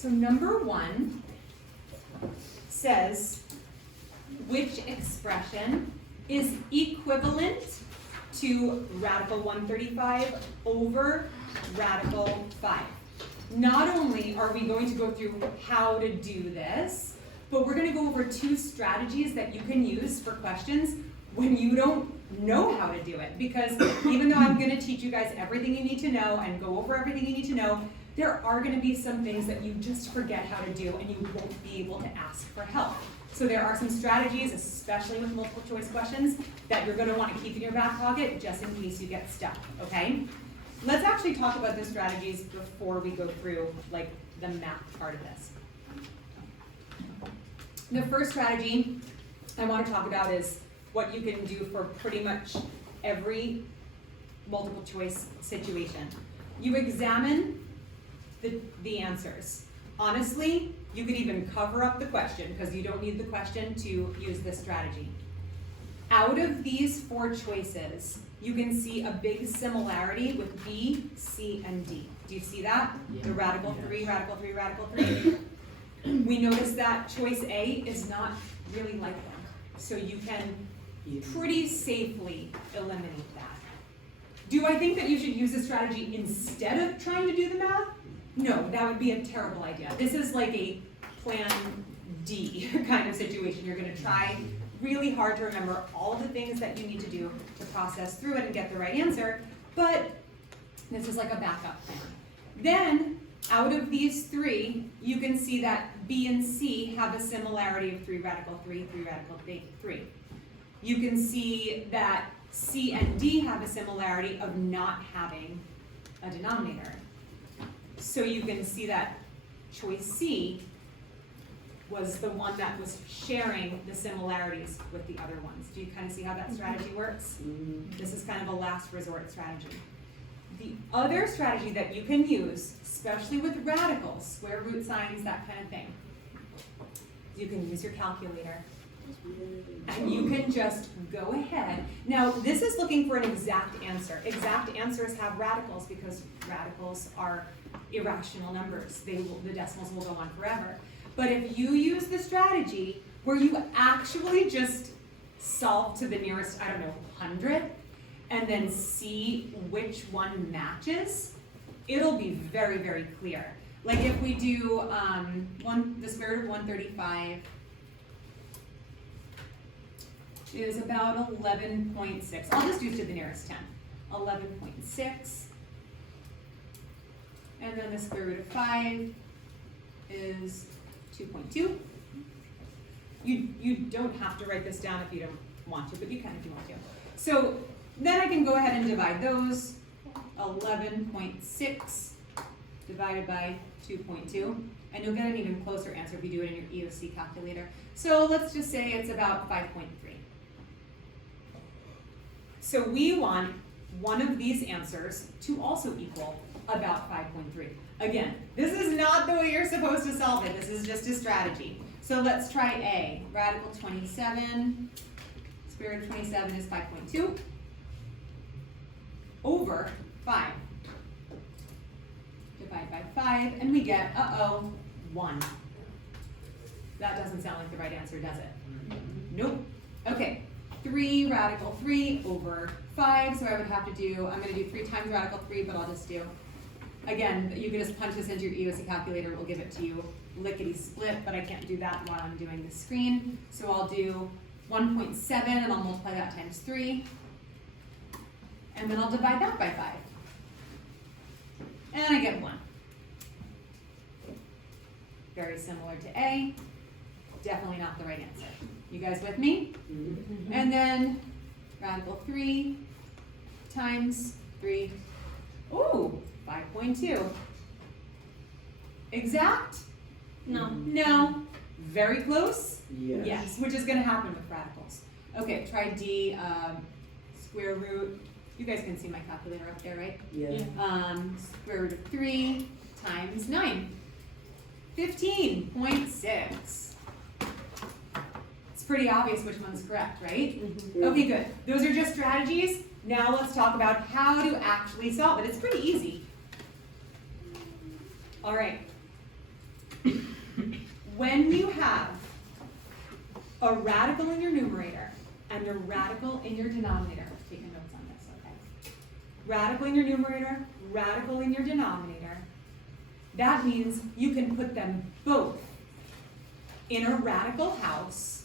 So number 1 says, which expression is equivalent to radical 135 over radical 5? Not only are we going to go through how to do this, but we're going to go over 2 strategies that you can use for questions when you don't know how to do it. Because even though I'm going to teach you guys everything you need to know and go over everything you need to know, there are going to be some things that you just forget how to do and you won't be able to ask for help. So there are some strategies, especially with multiple choice questions, that you're going to want to keep in your back pocket just in case you get stuck, okay? Let's actually talk about the strategies before we go through like the math part of this. The first strategy I want to talk about is what you can do for pretty much every multiple choice situation. You examine the answers. Honestly, you could even cover up the question because you don't need the question to use this strategy. Out of these 4 choices, you can see a big similarity with B, C, and D. Do you see that? Yeah. The radical 3, radical 3, radical 3. We notice that choice A is not really like them. So you can pretty safely eliminate that. Do I think that you should use this strategy instead of trying to do the math? No, that would be a terrible idea. This is like a plan D kind of situation. You're going to try really hard to remember all the things that you need to do to process through it and get the right answer, but this is like a backup plan. Then, out of these 3, you can see that B and C have a similarity of 3 radical 3, 3 radical 3. You can see that C and D have a similarity of not having a denominator. So you can see that choice C was the one that was sharing the similarities with the other ones. Do you kind of see how that strategy works? This is kind of a last resort strategy. The other strategy that you can use, especially with radicals, square root signs, that kind of thing, you can use your calculator. And you can just go ahead. Now, this is looking for an exact answer. Exact answers have radicals because radicals are irrational numbers. The decimals will go on forever. But if you use the strategy where you actually just solve to the nearest, 100, and then see which one matches, it'll be very, very clear. Like if we do the square root of 135 is about 11.6. I'll just do to the nearest 10. 11.6. And then the square root of 5 is 2.2. You don't have to write this down if you don't want to, but you can if you want to. So then I can go ahead and divide those. 11.6 divided by 2.2. And you'll get an even closer answer if you do it in your EOC calculator. So let's just say it's about 5.3. So we want one of these answers to also equal about 5.3. Again, this is not the way you're supposed to solve it. This is just a strategy. So let's try A. Radical 27, square root of 27 is 5.2 over 5. Divide by 5, and we get, 1. That doesn't sound like the right answer, does it? Nope. Okay. 3 radical 3 over 5, so I would have to do, I'm going to do 3 times radical 3, but I'll just do, again, you can just punch this into your EOC calculator, it will give it to you lickety-split, but I can't do that while I'm doing the screen. So I'll do 1.7, and I'll multiply that times 3, and then I'll divide that by 5. And I get 1. Very similar to A, definitely not the right answer. You guys with me? Mm-hmm. And then radical 3 times 3. Ooh, 5.2. Exact? No. No. Very close? Yes. Yes, which is going to happen with radicals. Okay, try D, square root. You guys can see my calculator up there, right? Yeah. Square root of 3 times 9. 15.6. Pretty obvious which one's correct, right? Mm-hmm. Okay, good. Those are just strategies. Now let's talk about how to actually solve it. It's pretty easy. All right. when you have a radical in your numerator and a radical in your denominator, taking notes on this, okay? Radical in your numerator, radical in your denominator, that means you can put them both in a radical house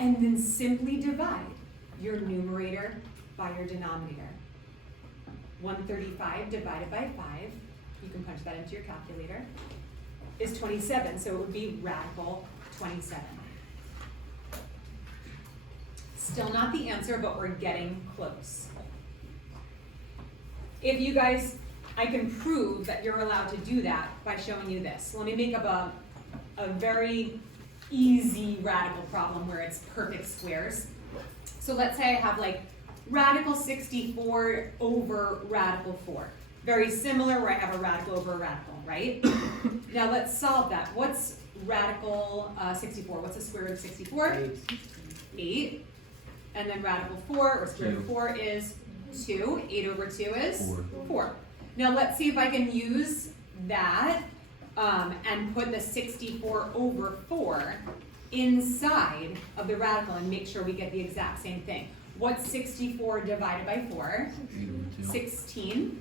and then simply divide your numerator by your denominator. 135 divided by 5, you can punch that into your calculator, is 27, so it would be radical 27. Still not the answer, but we're getting close. If you guys, I can prove that you're allowed to do that by showing you this. Let me make up a very easy radical problem where it's perfect squares. So let's say I have like radical 64 over radical 4. Very similar where I have a radical over a radical, right? Now let's solve that. What's radical 64? What's the square root of 64? 8. And then radical 4, or square root of 4 is 2. 8 over 2 is 4. Now let's see if I can use that and put the 64 over 4 inside of the radical and make sure we get the exact same thing. What's 64 divided by 4? 16.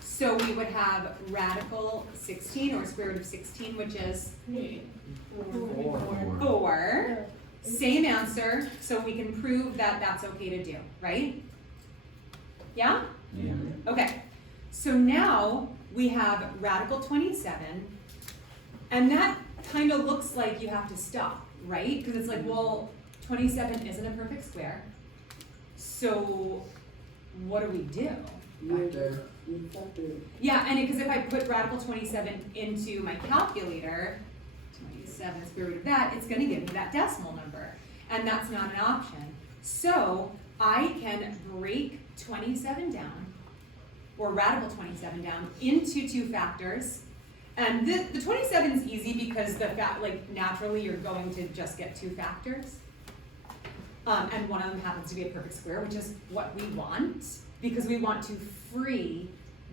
So we would have radical 16, or square root of 16, which is 4. Same answer, so we can prove that that's okay to do, right? Yeah? Yeah. Okay, so now we have radical 27, and that kind of looks like you have to stop, right? Because it's like, well, 27 isn't a perfect square, so what do we do? Yeah, and because if I put radical 27 into my calculator, 27 square root of that, it's going to give me that decimal number, and that's not an option. So I can break 27 down, or radical 27 down, into 2 factors. And the 27 is easy because naturally you're going to just get 2 factors. And one of them happens to be a perfect square, which is what we want, because we want to free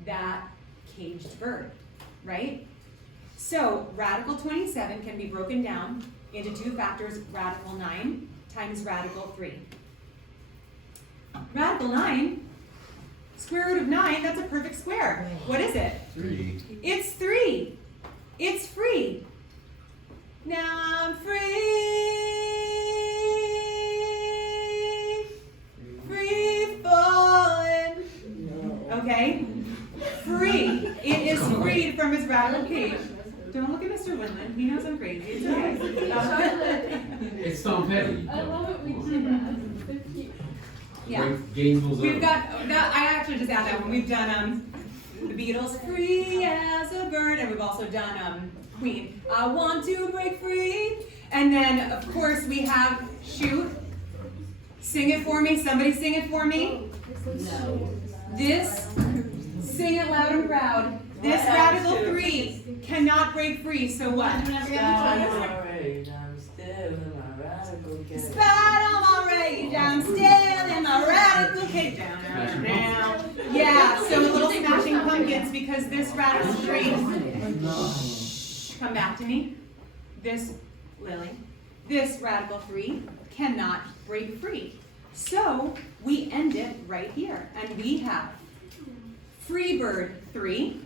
that caged bird, right? So radical 27 can be broken down into 2 factors, radical 9 times radical 3. Radical 9, square root of 9, that's a perfect square. What is it? 3. It's 3. It's free. Now I'm free. Free falling. Okay? Free. It is freed from its radical cage. Don't look at Mr. Winland. He knows I'm crazy. It's okay. It's so petty. I love it when we do that. It's cute. Yeah. Gainesville's We've over. got that. I actually just added that one. We've done the Beatles, "Free as a Bird," and we've also done Queen, "I Want to Break Free." And then of course we have "Shoot." Sing it for me. Somebody sing it for me. This. Sing it loud and proud. This radical 3 cannot break free. So what? Despite all my rage, I'm still in my radical cage. Down now. Yeah, so a little Smashing Pumpkins, because this radical 3, come back to me. This, Lily, this radical 3 cannot break free. So we end it right here, and we have Freebird 3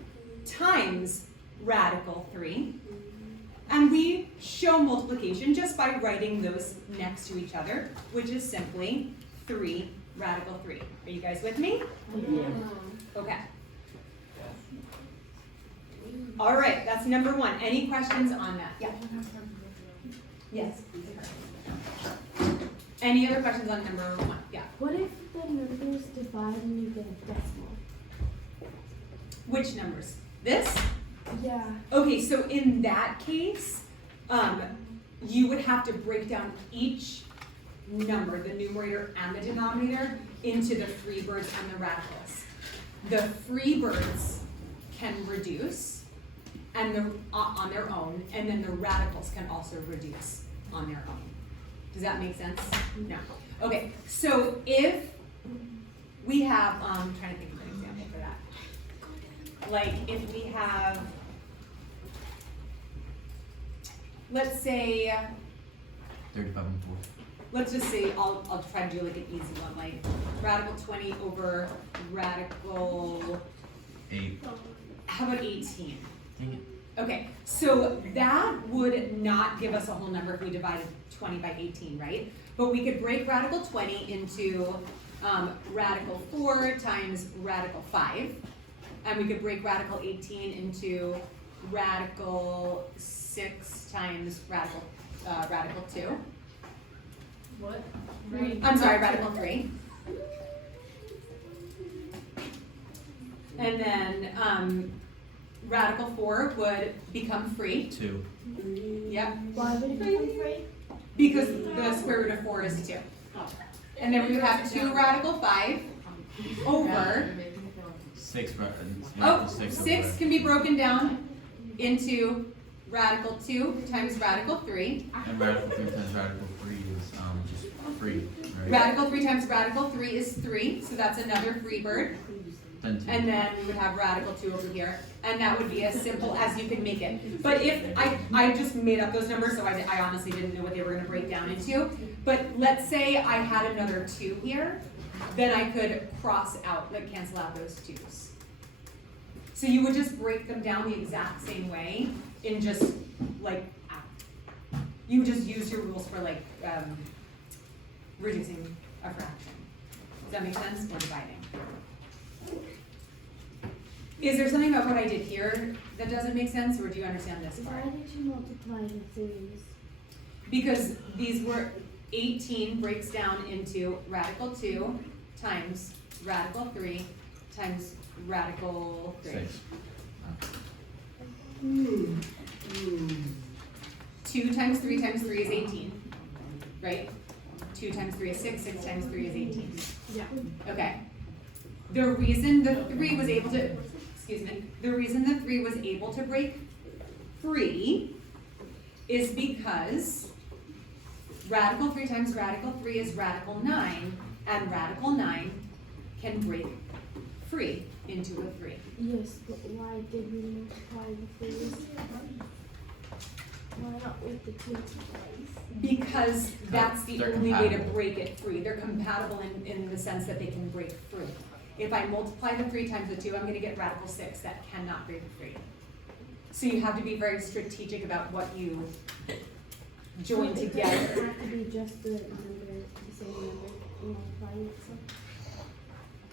times radical 3. And we show multiplication just by writing those next to each other, which is simply 3 radical 3. Are you guys with me? Yeah. Okay. All right, that's number 1. Any questions on that? Yeah. Yes. Any other questions on number 1? Yeah. What if the numbers divide and you get a decimal? Which numbers? This? Yeah. Okay, so in that case, you would have to break down each number, the numerator and the denominator, into the free birds and the radicals. The free birds can reduce and on their own, and then the radicals can also reduce on their own. Does that make sense? No. Okay, so if we have, I'm trying to think of an example for that. Like if we have let's say, 35 and 4. let's just say, I'll try to do like an easy one, like radical 20 over radical, 8. how about 18? Dang it. Okay, so that would not give us a whole number if we divided 20 by 18, right? But we could break radical 20 into radical 4 times radical 5. And we could break radical 18 into radical 6 times radical 2. What? I'm sorry, radical 3. And then radical 4 would become free. 2. Yep, Why would it become free? because the square root of 4 is 2. And then we would have 2 radical 5 over, 6. oh, 6 can be broken down into radical 2 times radical 3. And radical 3 times radical 3 is just 3, right? Radical 3 times radical 3 is 3, so that's another free bird. Then 2. And then we would have radical 2 over here, and that would be as simple as you can make it. But if, I just made up those numbers, so I honestly didn't know what they were gonna break down into. But let's say I had another 2 here, then I could cross out, like cancel out those 2's. So you would just break them down the exact same way in just like, you would just use your rules for like reducing a fraction. Does that make sense? Or dividing. Is there something about what I did here that doesn't make sense, or do you understand this Why part? did you multiply the threes? Because these were, 18 breaks down into radical 2 times radical 3 times radical 3. 6. 2 times 3 times 3 is 18, right? 2 times 3 is 6, 6 times 3 is 18. Yeah. Okay. The reason the 3 was able to, the reason the 3 was able to break free is because radical 3 times radical 3 is radical 9, and radical 9 can break free into a 3. Yes, but why did we multiply the threes? Why not with the 2? Because that's the They're only way to compatible. break it free. They're compatible in the sense that they can break free. If I multiply the 3 times the 2, I'm gonna get radical 6 that cannot break free. So you have to be very strategic about what you join It together. doesn't have to be just the number, the same number, multiplying it, so.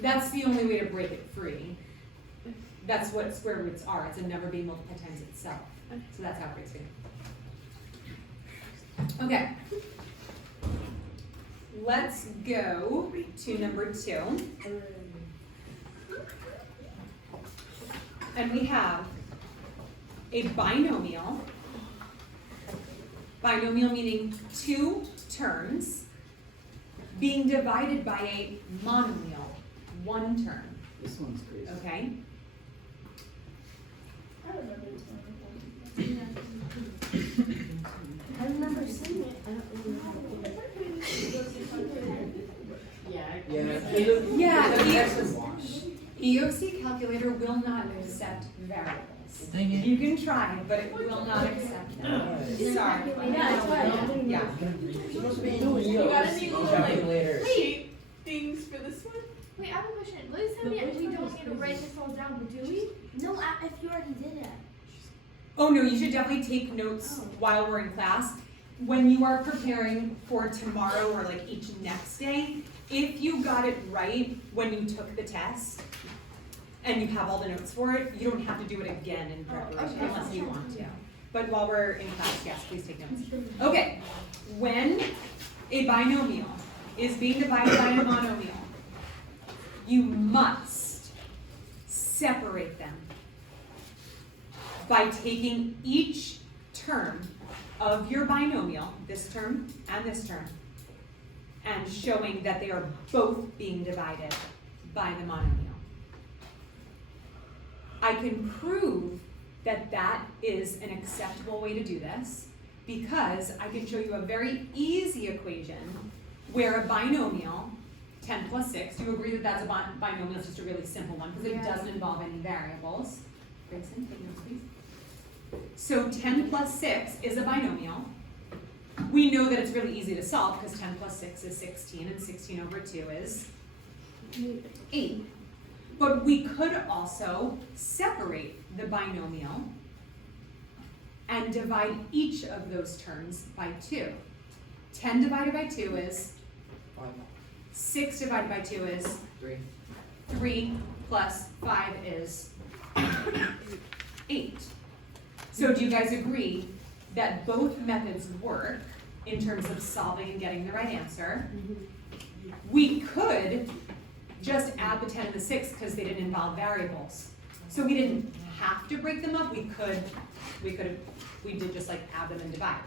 That's the only way to break it free. That's what square roots are. It's a number being multiplied times itself. So that's how it breaks free. Okay. Let's go to number 2. And we have a binomial. Binomial meaning 2 terms being divided by a monomial, 1 term, This one's crazy. okay? I remember seeing it, I don't remember how to do it. Yeah. Yeah, That's a wash. EOC calculator will not accept variables. Dang it. You can try, but it will not accept them. Sorry. Yeah, that's why I didn't know. Yeah. Supposed to be You gotta need little, like, calculator. wait, things for this one? Wait, I have a question. Liz said we don't need to write this all down, but do we? No, if you already did it. Oh no, you should definitely take notes while we're in class. When you are preparing for tomorrow or like each next day, if you got it right when you took the test and you have all the notes for it, you don't have to do it again in preparation okay. unless you want to. But while we're in class, yes, please take notes. Okay, when a binomial is being divided by a monomial, you must separate them by taking each term of your binomial, this term and this term, and showing that they are both being divided by the monomial. I can prove that that is an acceptable way to do this because I can show you a very easy equation where a binomial, 10 plus 6, do you agree that that's a binomial? It's just a really simple one because it Yeah. doesn't involve any variables. Grayson, take notes, please. So 10 plus 6 is a binomial. We know that it's really easy to solve because 10 plus 6 is 16 and 16 over 2 is 8. But we could also separate the binomial and divide each of those terms by 2. 10 divided by 2 is 5, 6 divided by 2 is 3. 3 plus 5 is 8. So do you guys agree that both methods work in terms of solving and getting the right answer? We could just add the 10 and the 6 because they didn't involve variables. So we didn't have to break them up. We did just like add them and divide.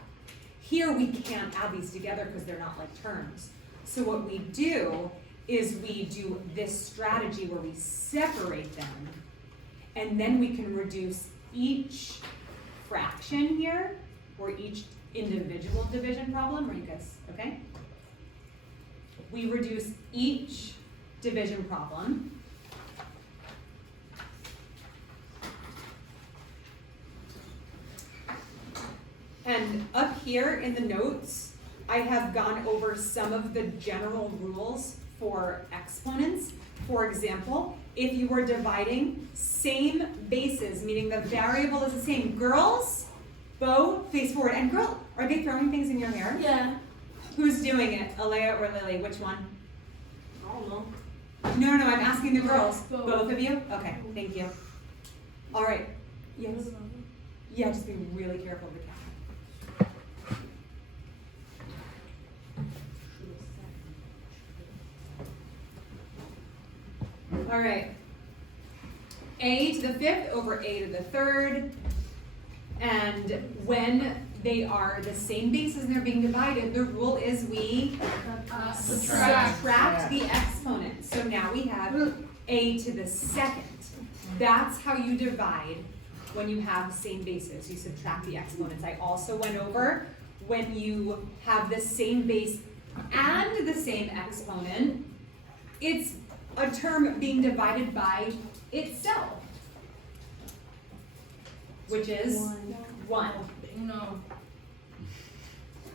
Here we can't add these together because they're not like terms. So what we do is we do this strategy where we separate them, and then we can reduce each fraction here, or each individual division problem. Are you guys okay? We reduce each division problem. And up here in the notes, I have gone over some of the general rules for exponents. For example, if you were dividing same bases, meaning the variable is the same. Girls, Bo, face forward. And girl, are they throwing things in your hair? Yeah. Who's doing it, Alea or Lily? Which one? I don't know. No, I'm asking the girls. Both. Both of you? Okay, thank you. All right. Yes. Yeah, just be really careful of the camera. All right. A to the 5th over A to the 3rd. And when they are the same bases and they're being divided, the rule is we subtract the exponent. So now we have A to the 2nd. That's how you divide when you have the same bases. You subtract the exponents. I also went over when you have the same base and the same exponent, it's a term being divided by itself, which is 1. No.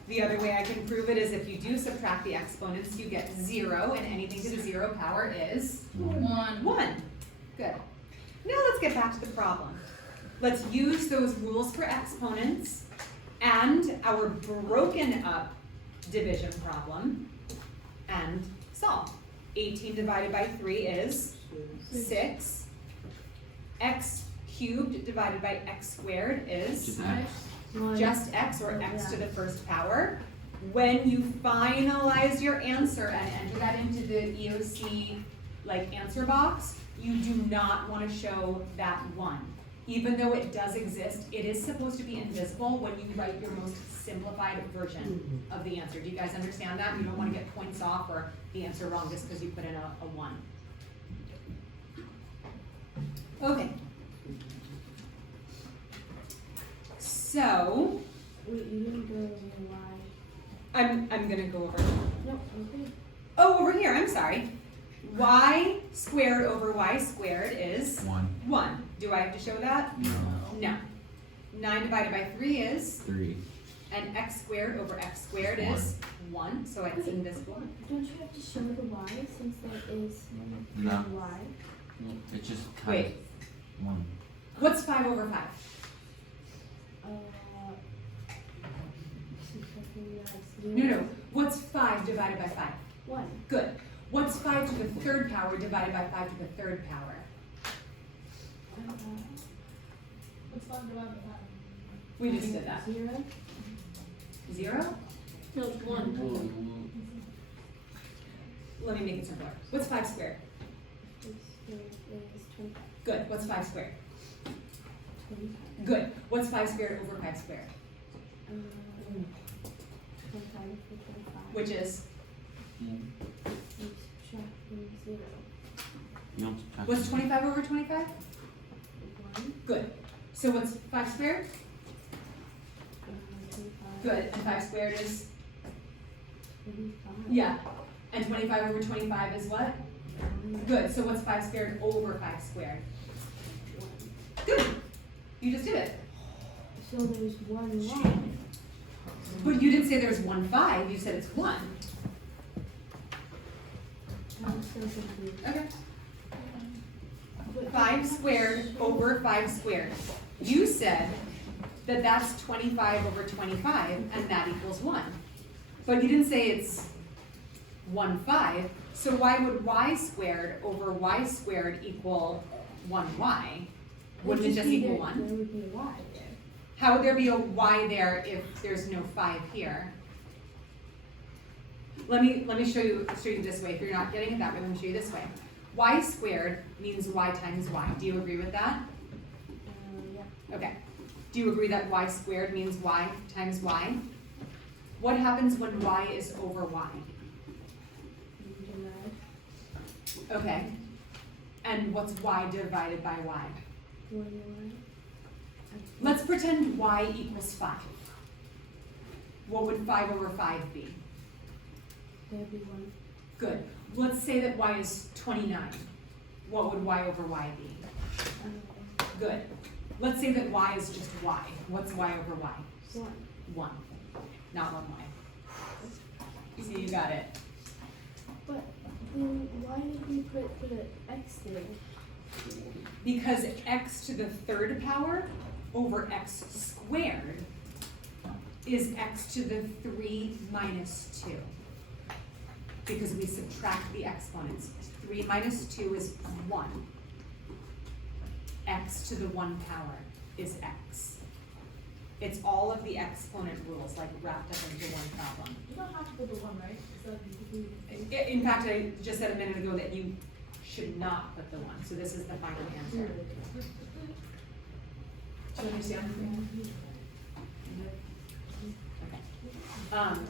The other way I can prove it is if you do subtract the exponents, you get 0, and anything to the 0 power is 1. 1. Good. Now let's get back to the problem. Let's use those rules for exponents and our broken up division problem and solve. 18 divided by 3 is 6. X cubed divided by x squared is Just X. just x, or x to the 1st power. When you finalize your answer and enter that into the EOC answer box, you do not want to show that 1. Even though it does exist, it is supposed to be invisible when you write your most simplified version of the answer. Do you guys understand that? You don't want to get points off or the answer wrong just because you put in a 1. Okay. So, Wait, you didn't go over why. I'm gonna go over. No, okay. Oh, over here, I'm sorry. Y squared over y squared is 1. 1. Do I have to show that? No. No. 9 divided by 3 is, 3. and x squared over x squared is 1, so it's invisible. Don't you have to show the y since there is No. y? It just times Wait. 1. What's 5 over 5? No. What's 5 divided by 5? 1. Good. What's 5 to the 3rd power divided by 5 to the 3rd power? What's 5 divided by 5? We just did that. 0. 0? No, it's 1. Let me make it simpler. What's 5 squared? Is 25. Good. What's 5 squared? 25. Good. What's 5 squared over 5 squared? 25 over 25. Which is? You subtract from 0. You don't subtract. What's 25 over 25? 1. Good. So what's 5 squared? 25. Good. And 5 squared is? 25. Yeah. And 25 over 25 is what? Good. So what's 5 squared over 5 squared? Good. You just did it. So there's 1 y. But you didn't say there's 1 5, you said it's 1. I'm so confused. Okay. But 5 squared over 5 squared. You said that that's 25 over 25, and that equals 1. But you didn't say it's 1 5, so why would y squared over y squared equal 1y? Wouldn't it just equal 1? There would be a y there. How would there be a y there if there's no 5 here? Let me show you this way. If you're not getting it that way, let me show you this way. Y squared means y times y. Do you agree with that? Yeah. Okay. Do you agree that y squared means y times y? What happens when y is over y? Divide. Okay. And what's y divided by y? 1 y. Let's pretend y equals 5. What would 5 over 5 be? There'd be 1. Good. Let's say that y is 29. What would y over y be? Good. Let's say that y is just y. What's y over y? 1. 1. Not 1y. See, you got it. But then why did we put the x there? Because x to the third power over x squared is x to the 3 minus 2. Because we subtract the exponents. 3 minus 2 is 1. X to the 1 power is x. It's all of the exponent rules like wrapped up into one problem. You don't have to put the 1, right? So you can In fact, I just said a minute ago that you should not put the 1, so this is the final answer. Do you understand? Okay.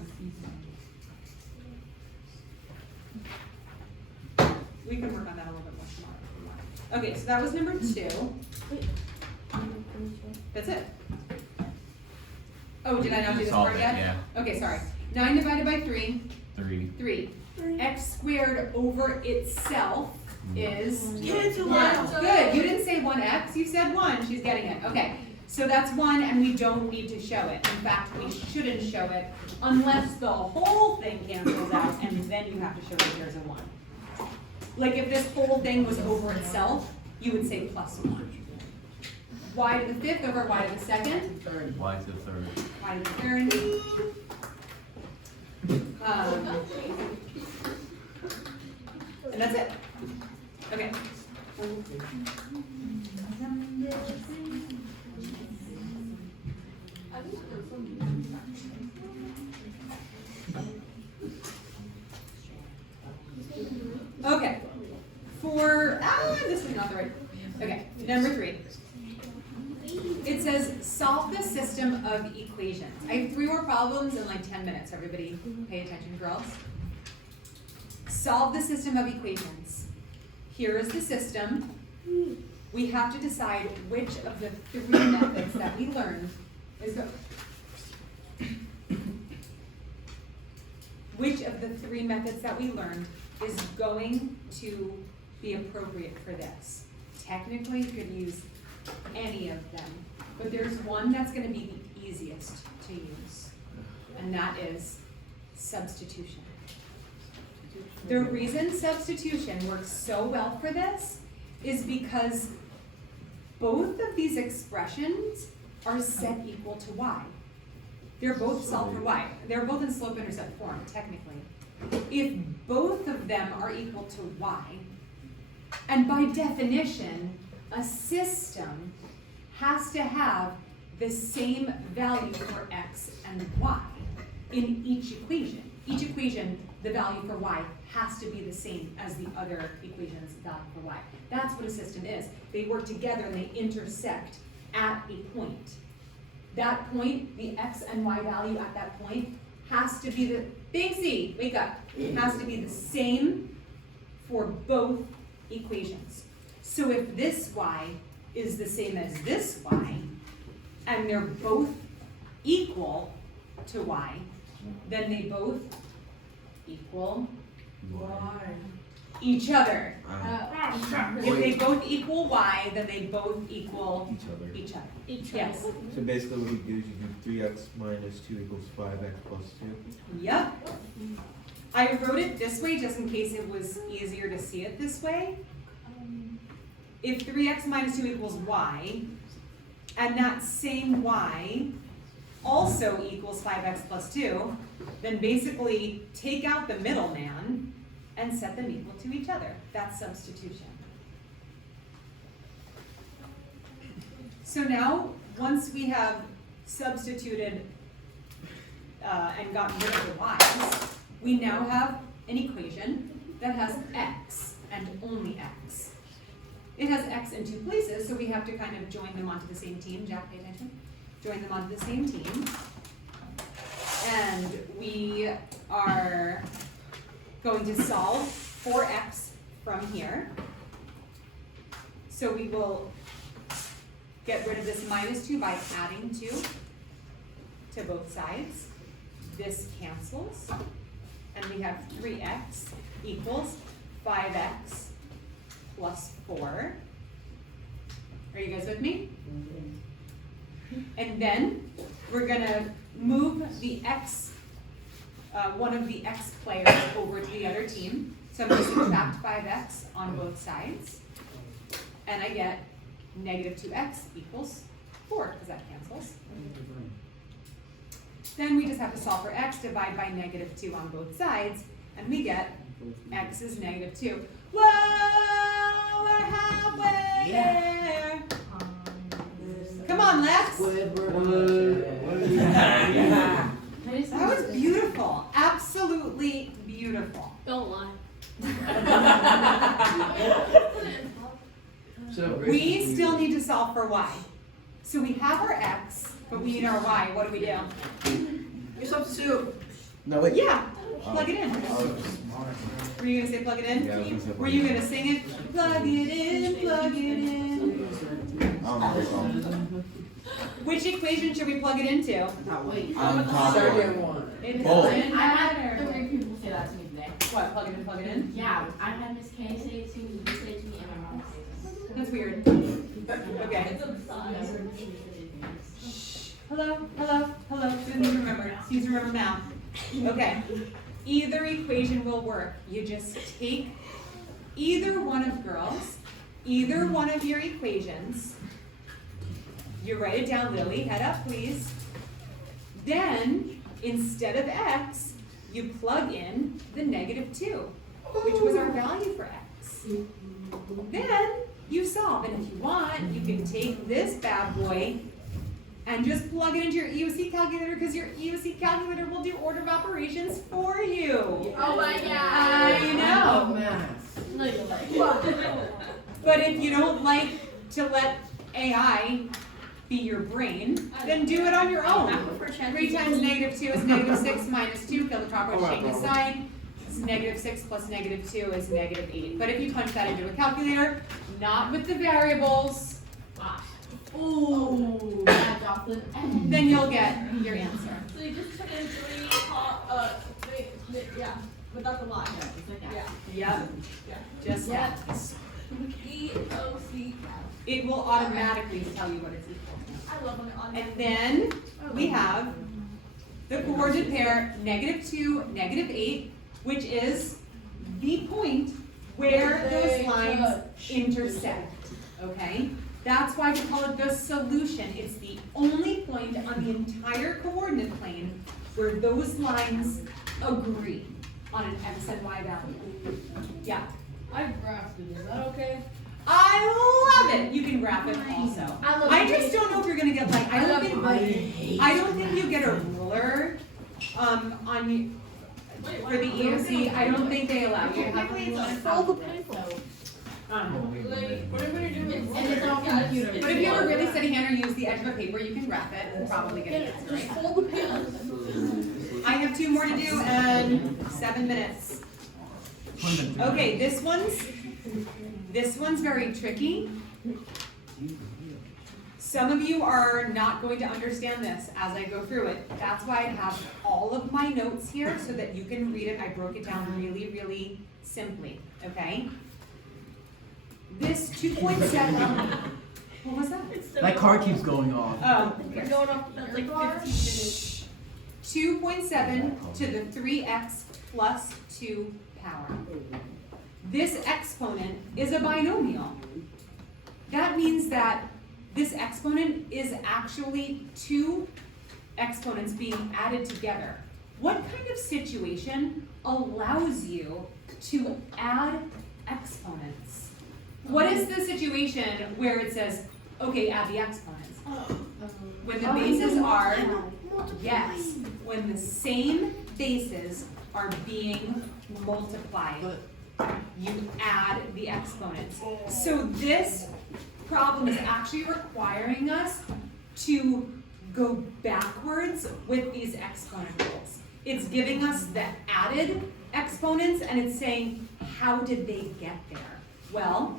We can work on that a little bit more tomorrow if we want. Okay, so that was number 2. Wait. I'm not finished yet. That's it. Oh, did I not do this Solve part it, yet? yeah. Okay, sorry. 9 divided by 3, 3. 3. X squared over itself is Give it to 1. one. Good, you didn't say 1x, you said 1, she's getting it. Okay, so that's 1 and we don't need to show it. In fact, we shouldn't show it unless the whole thing cancels out and then you have to show that there's a 1. Like if this whole thing was over itself, you would say plus 1. Y to the 5th over y to the 2nd. Y to the 3rd. Y to the 3rd. And that's it. Okay. Okay. This is not the right. Okay, number 3. It says solve the system of equations. I have 3 more problems in like 10 minutes. Everybody pay attention, girls. Solve the system of equations. Here is the system. We have to decide which of the 3 methods that we learned is which of the 3 methods that we learned is going to be appropriate for this. Technically, you could use any of them, but there's one that's going to be the easiest to use, and that is substitution. The reason substitution works so well for this is because both of these expressions are set equal to y. They're both solved for y. They're both in slope-intercept form, technically. If both of them are equal to y, and by definition, a system has to have the same value for x and y in each equation. Each equation, the value for y has to be the same as the other equation's value for y. That's what a system is. They work together and they intersect at a point. That point, the x and y value at that point, has to be the, Big C, wake up, has to be the same for both equations. So if this y is the same as this y, and they're both equal to y, then they both equal y. each other. If they Wait, both equal y, then they both equal each other. each other. Each Yes. So basically what you do is you do 3x minus 2 equals 5x plus 2. Yep. I wrote it this way just in case it was easier to see it this way. If 3x minus 2 equals y, and that same y also equals 5x plus 2, then basically take out the middleman and set them equal to each other. That's substitution. So now, once we have substituted and gotten rid of the y's, we now have an equation that has x and only x. It has x in two places, so we have to kind of join them onto the same team. Jack, pay attention. Join them onto the same team. And we are going to solve for x from here. So we will get rid of this minus 2 by adding 2 to both sides. This cancels. And we have 3x equals 5x plus 4. Are you guys with me? And then we're gonna move the x, one of the x players over to the other team. So I'm gonna subtract 5x on both sides. And I get negative 2x equals 4, because that cancels. Then we just have to solve for x, divide by negative 2 on both sides, and we get x is negative 2. Whoa, we're halfway there. Come on, Lex. That was beautiful, absolutely beautiful. Don't lie. We still need to solve for y. So we have our x, but we need our y. What do we do? You substitute. No, wait. Yeah, plug it in. Were you gonna say plug it in? Yeah, I was gonna say Were plug you it in. gonna sing it? Plug it in, plug it in. I don't know the song. Which equation should we plug it into? Top one. It Oh. doesn't I had matter. 3 people say that to me today. What, plug it in, plug it in? Yeah, I had Miss K say it to me, you say it to me, and my mom says it. That's weird. Okay. Hello, hello, hello. Please remember. Please remember now. Okay. Either equation will work. You just take either one of girls, either one of your equations. You write it down, Lily. Head up, please. Then, instead of x, you plug in the negative 2, which was our value for x. Then you solve, and if you want, you can take this bad boy and just plug it into your EOC calculator, because your EOC calculator will do order of operations for you. Oh my god. I know. No, you're like. But if you don't like to let AI be your brain, then do it on your own. 3 times negative 2 is negative 6 minus 2. Fill the proper change of sign. It's negative 6 plus negative 2 is negative 8. But if you punch that into a calculator, not with the variables, Ooh, that's awesome. then you'll get your answer. So you just put in 3, yeah, without the line. Yeah. Yep. Just that. EOC. It will automatically tell you what it's equal I love when it on. to. And then we have the coordinate pair -2, -8, which is the point where those lines intersect, okay? That's why we call it the solution. It's the only point on the entire coordinate plane where those lines agree on an x and y value. Yeah. I graphed it, is that okay? I love it. You can graph it also. I just don't know if you're gonna get like I don't think you get a ruler on for the EOC. I don't think they allow you to have a ruler. Whatever you're doing. And it's on computer. But if you have a really steady hand or use the edge of a paper, you can graph it and probably get an answer, Just right? fold the pen. I have 2 more to do and 7 minutes. Okay, this one's very tricky. Some of you are not going to understand this as I go through it. That's why I have all of my notes here so that you can read it. I broke it down really, really simply, okay? This 2.7, what was that? My car keeps going off. Oh, We're yes. going off, that's like 15 minutes. 2.7 to the 3x plus 2 power. This exponent is a binomial. That means that this exponent is actually two exponents being added together. What kind of situation allows you to add exponents? What is the situation where it says, okay, add the exponents? When the bases are, yes, when the same bases are being multiplied, you add the exponents. So this problem is actually requiring us to go backwards with these exponent rules. It's giving us the added exponents and it's saying, how did they get there? Well,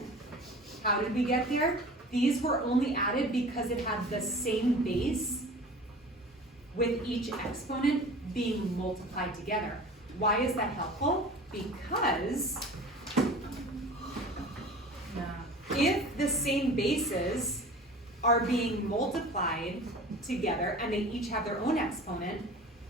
how did we get there? These were only added because it had the same base with each exponent being multiplied together. Why is that helpful? Because if the same bases are being multiplied together and they each have their own exponent,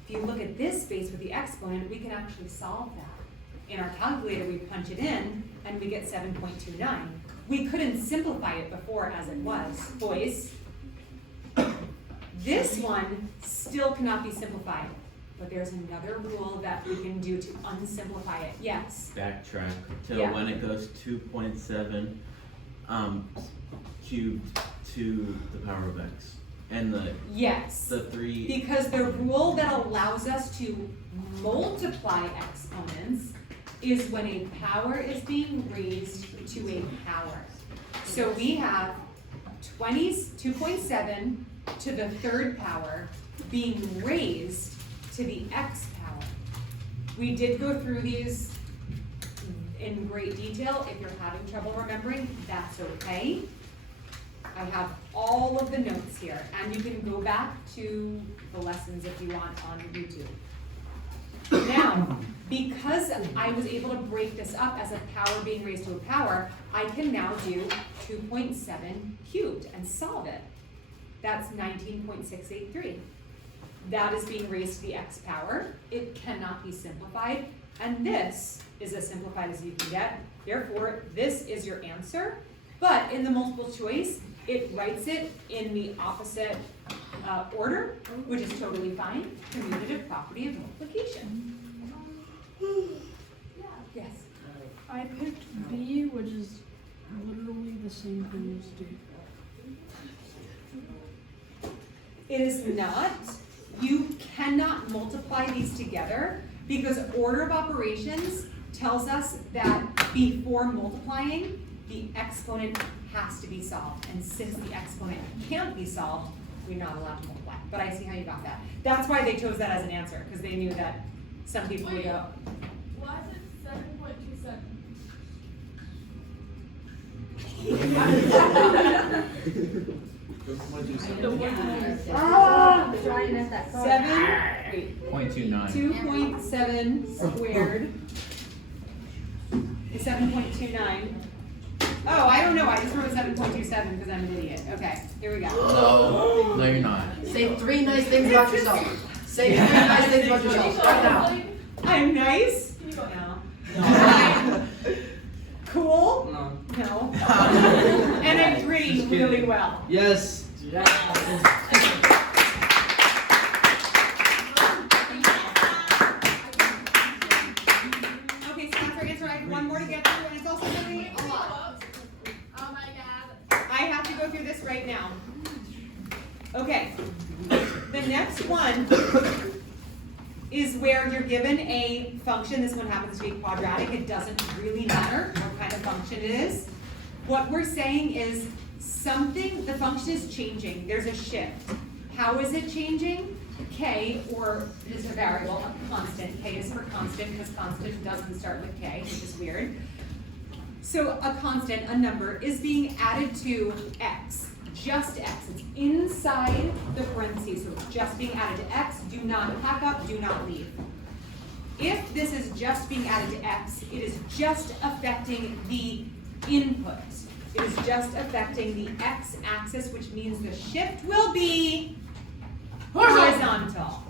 if you look at this base with the exponent, we can actually solve that. In our calculator, we punch it in and we get 7.29. We couldn't simplify it before as it was, boys. This one still cannot be simplified, but there's another rule that we can do to unsimplify it. Yes? Backtrack till Yeah. when it goes 2.7 cubed to the power of x. And Yes. the 3, Because the rule that allows us to multiply exponents is when a power is being raised to a power. So we have 2.7 to the third power being raised to the x power. We did go through these in great detail. If you're having trouble remembering, that's okay. I have all of the notes here, and you can go back to the lessons if you want on YouTube. Now, because I was able to break this up as a power being raised to a power, I can now do 2.7 cubed and solve it. That's 19.683. That is being raised to the x power. It cannot be simplified, and this is as simplified as you can get. Therefore, this is your answer, but in the multiple choice, it writes it in the opposite order, which is totally fine. Commutative property of multiplication. Yes. I picked B, which is literally the same thing as D. It is not. You cannot multiply these together because order of operations tells us that before multiplying, the exponent has to be solved. And since the exponent can't be solved, we're not allowed to multiply. But I see how you got that. That's why they chose that as an answer, because they knew that some people would go, Why is it 7.27? Trying at that car. 0.29. 2.7 squared is 7.29. Oh, I don't know, I just wrote 7.27 because I'm an idiot. Okay, here we go. No, you're not. Say 3 nice things about yourself. Say 3 nice things about yourself right now. I'm nice? No. No. Cool? No. No. And I'm pretty really well. Yes. Okay, so that's our answer. I have one more to get through, and it's also really a lot. Oh my god. I have to go through this right now. Okay. The next one is where you're given a function. This one happens to be quadratic. It doesn't really matter what kind of function it is. What we're saying is the function is changing. There's a shift. How is it changing? K, or is a variable, a constant. K is for constant because constant doesn't start with K, which is weird. So a constant, a number, is being added to X. Just X. It's inside the parentheses, so it's just being added to X. Do not pack up, do not leave. If this is just being added to X, it is just affecting the input. It is just affecting the X axis, which means the shift will be horizontal.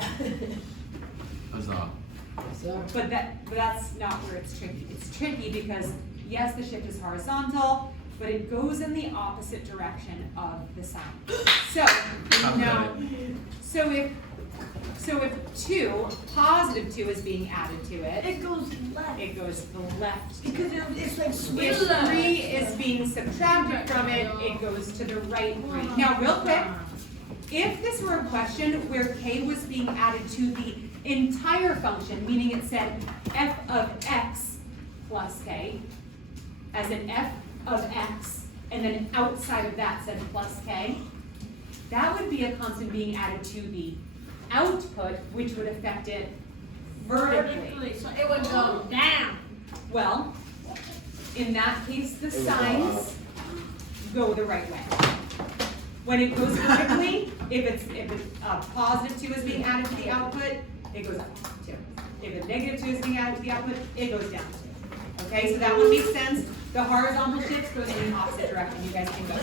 Huzzah. So, But that's not where it's tricky. It's tricky because, yes, the shift is horizontal, but it goes in the opposite direction of the sign. So, now, so if 2, positive 2 is being added to it, It goes left. it goes to the left. Because it's like switch. If 3 is being subtracted from it, it goes to the right 3. Now, real quick, if this were a question where k was being added to the entire function, meaning it said f of x plus k, as in f of x, and then outside of that said plus k, that would be a constant being added to the output, which would affect it vertically. So it would go down. Well, in that case, the signs go the right way. When it goes vertically, if it's positive 2 is being added to the output, it goes up 2. If a negative 2 is being added to the output, it goes down 2. Okay, so that one makes sense. The horizontal shifts go in the opposite direction. You guys can go.